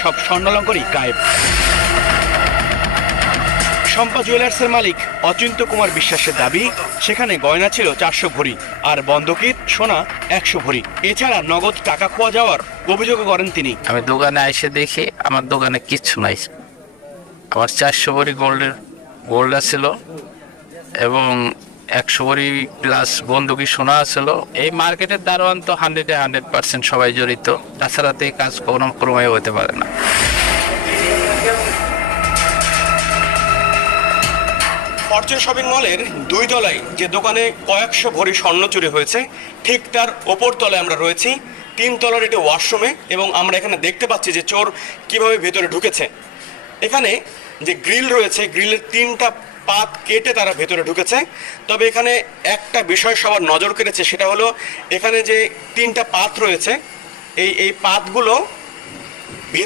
সব স্বর্ণালঙ্কারই গায়েব। শম্পা জুয়েলার্সের মালিক অচিন্ত কুমার বিশ্বাসের দাবি, সেখানে গয়না ছিল চারশো ভরি আর বন্ধকির সোনা একশো ভরি। এছাড়া নগদ টাকা খোয়া যাওয়ার অভিযোগও করেন তিনি। আমি দোকানে এসে দেখি আমার দোকানে কিচ্ছু নাই। আমার চারশো ভরি গোল্ডের গোল্ড ছিল এবং একশো ভরি প্লাস বন্দুকি সোনা ছিল এই মার্কেটের দারোয়ান তো হান্ড্রেডে হান্ড্রেড পার্সেন্ট সবাই জড়িত। তাছাড়া তো এই কাজ কোনো ক্রমে হতে পারে না। ফরচুন শপিং মলের দুই তলায় যে দোকানে কয়েকশো ভরি স্বর্ণ চুরি হয়েছে, ঠিক তার ওপর তলায় আমরা রয়েছি। তিন তলার এটি ওয়াশরুমে এবং আমরা এখানে দেখতে পাচ্ছি যে চোর কীভাবে ভেতরে ঢুকেছে। এখানে যে গ্রিল রয়েছে, গ্রিলের তিনটা পাত কেটে তারা ভেতরে ঢুকেছে। তবে এখানে একটা বিষয় সবার নজর কেড়েছে, সেটা হলো এখানে যে তিনটা পাত রয়েছে, এই এই পাতগুলো